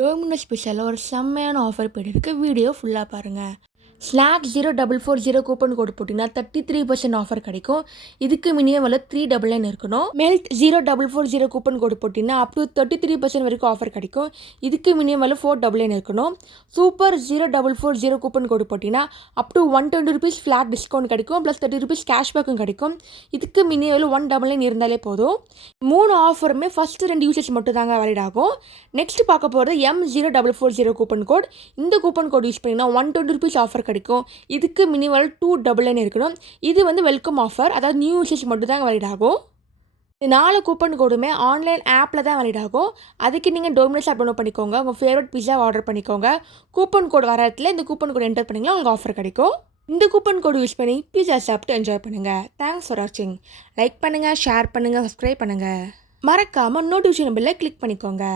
Domino ஸ்பெஷலில் ஒரு செம்மையான offer போயிட்டு வீடியோ ஃபுல்லாக பாருங்கள். ஸ்நாக் 0440 கூப்பன் கோடு போட்டிங்கன்னா 33% ஆஃபர் கிடைக்கும். இதுக்கு மினிமம் விலை 399 இருக்கணும். மெல்ட் 0440 கூப்பன் கோடு போட்டிங்கன்னா அப் டு 33% வரைக்கும் ஆஃபர் கிடைக்கும். இதுக்கு மினிமம் விலை 499 இருக்கணும். சூப்பர் 0440 கூப்பன் கோடு போட்டிங்கன்னா up to 120 rupees flat discount கிடைக்கும். ப்ளஸ் 30 rupees கேஷ்பேக்கும் கிடைக்கும். இதுக்கு மினிமம் விலை 199 இருந்தாலே போதும். 3 ஆஃபருமே ஃபஸ்ட்டு 2 யூசேஜ் மட்டும் தாங்க வேலிட் ஆகும். நெக்ஸ்ட் பார்க்க போகிறது M0440 கூப்பன் கோட். இந்த கூப்பன் கோட் யூஸ் பண்ணிங்கன்னா 120 rupees ஆஃபர் கிடைக்கும். இதுக்கு மினிமம் 299 இருக்கணும். இது வெல்கம் ஆஃபர், அதாவது நியூ யூசேஜ் மட்டும் தான் வேலிட் ஆகும். இந்த 4 கூப்பன் கோடுமே ஆன்லைன் ஆப்பில் தான் வேலிட் ஆகும். அதுக்கு நீங்கள் டொமினோஸ் ஆப் டவுன்லோட் பண்ணிக்கோங்க. உங்கள் ஃபேவரட் பிஸா ஆர்டர் பண்ணிக்கோங்க. கூப்பன் கோட் வர இடத்துல இந்த கூப்பன் கோட் என்டர் பண்ணிங்கன்னா உங்களுக்கு ஆஃபர் கிடைக்கும். இந்த கூப்பன் கோடு யூஸ் பண்ணி பிஸா சாப்பிட்டு என்ஜாய் பண்ணுங்கள். தேங்க்ஸ் ஃபார் வாட்சிங். லைக் பண்ணுங்கள், ஷேர் பண்ணுங்கள், சப்ஸ்கிரைப் பண்ணுங்கள். மறக்காமல் நோட்டிஃபிகேஷன் பெல்லை கிளிக் பண்ணிக்கோங்க.